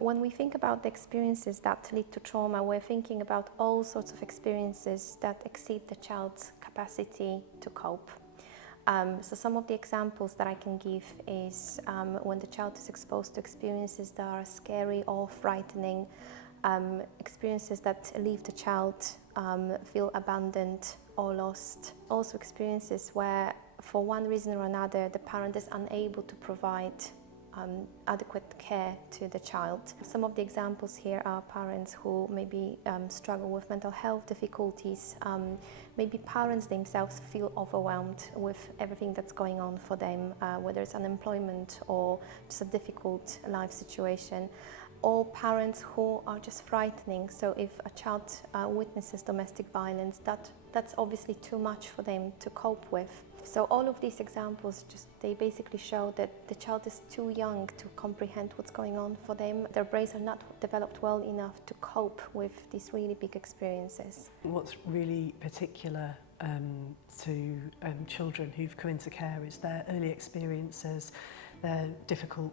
When we think about the experiences that lead to trauma, we're thinking about all sorts of experiences that exceed the child's capacity to cope. So some of the examples that I can give is when the child is exposed to experiences that are scary or frightening, experiences that leave the child feel abandoned or lost. Also experiences where, for one reason or another, the parent is unable to provide adequate care to the child. Some of the examples here are parents who maybe struggle with mental health difficulties. Maybe parents themselves feel overwhelmed with everything that's going on for them, whether it's unemployment or just a difficult life situation. Or parents who are just frightening. So if a child witnesses domestic violence, that's obviously too much for them to cope with. So all of these examples, they basically show that the child is too young to comprehend what's going on for them. Their brains are not developed well enough to cope with these really big experiences. What's really particular to children who've come into care is their early experiences, the difficult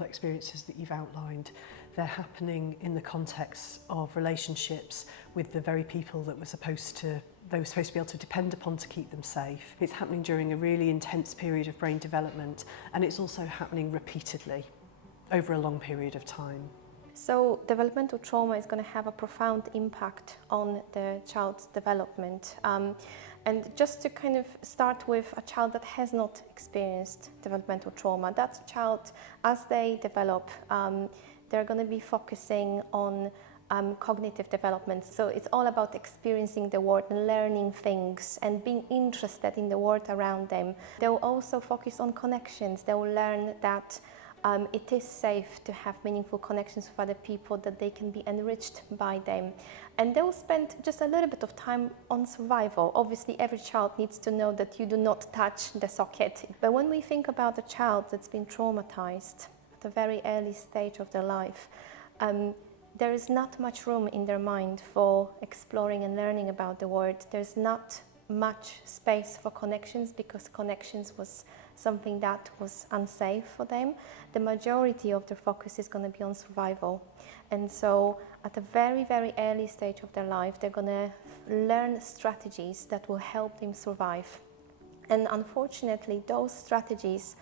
experiences that you've outlined. They're happening in the context of relationships with the very people that they were supposed to be able to depend upon to keep them safe. It's happening during a really intense period of brain development, and it's also happening repeatedly over a long period of time. So developmental trauma is going to have a profound impact on the child's development. And just to kind of start with a child that has not experienced developmental trauma, that child, as they develop, they're going to be focusing on cognitive development. So it's all about experiencing the world and learning things and being interested in the world around them. They'll also focus on connections. They will learn that it is safe to have meaningful connections with other people, that they can be enriched by them. And they will spend just a little bit of time on survival. Obviously, every child needs to know that you do not touch the socket. But when we think about a child that's been traumatized at a very early stage of their life, there is not much room in their mind for exploring and learning about the world. There's not much space for connections because connections was something that was unsafe for them. The majority of their focus is going to be on survival. And so at a very, very early stage of their life, they're going to learn strategies that will help them survive. And unfortunately, those strategies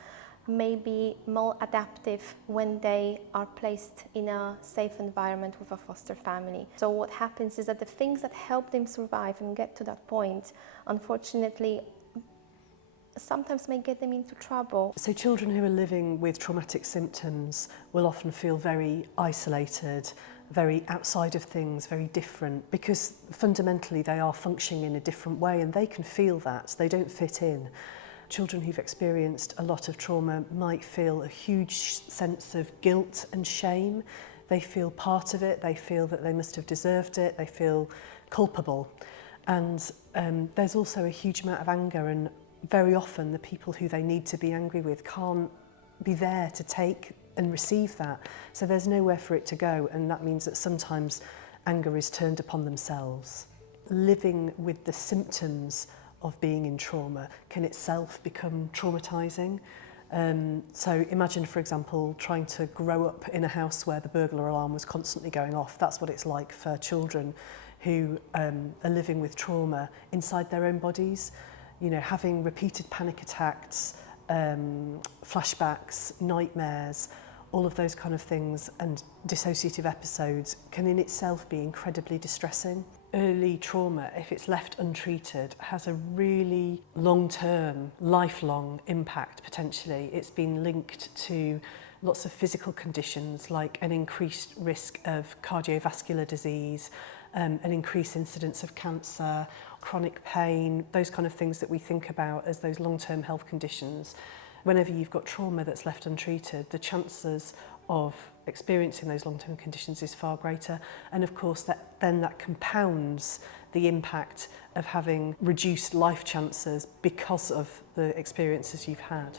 may be more adaptive when they are placed in a safe environment with a foster family. So what happens is that the things that help them survive and get to that point, unfortunately, sometimes may get them into trouble. So children who are living with traumatic symptoms will often feel very isolated, very outside of things, very different, because fundamentally they are functioning in a different way and they can feel that, they don't fit in. Children who've experienced a lot of trauma might feel a huge sense of guilt and shame. They feel part of it, they feel that they must have deserved it, they feel culpable. And there's also a huge amount of anger, and very often the people who they need to be angry with can't be there to take and receive that. So there's nowhere for it to go, and that means that sometimes anger is turned upon themselves. Living with the symptoms of being in trauma can itself become traumatizing. So imagine, for example, trying to grow up in a house where the burglar alarm was constantly going off. That's what it's like for children who are living with trauma inside their own bodies. You know, having repeated panic attacks, flashbacks, nightmares, all of those kind of things, and dissociative episodes can in itself be incredibly distressing. Early trauma, if it's left untreated, has a really long-term, lifelong impact potentially. It's been linked to lots of physical conditions like an increased risk of cardiovascular disease, an increased incidence of cancer, chronic pain, those kind of things that we think about as those long-term health conditions. Whenever you've got trauma that's left untreated, the chances of experiencing those long-term conditions is far greater. And of course, that compounds the impact of having reduced life chances because of the experiences you've had.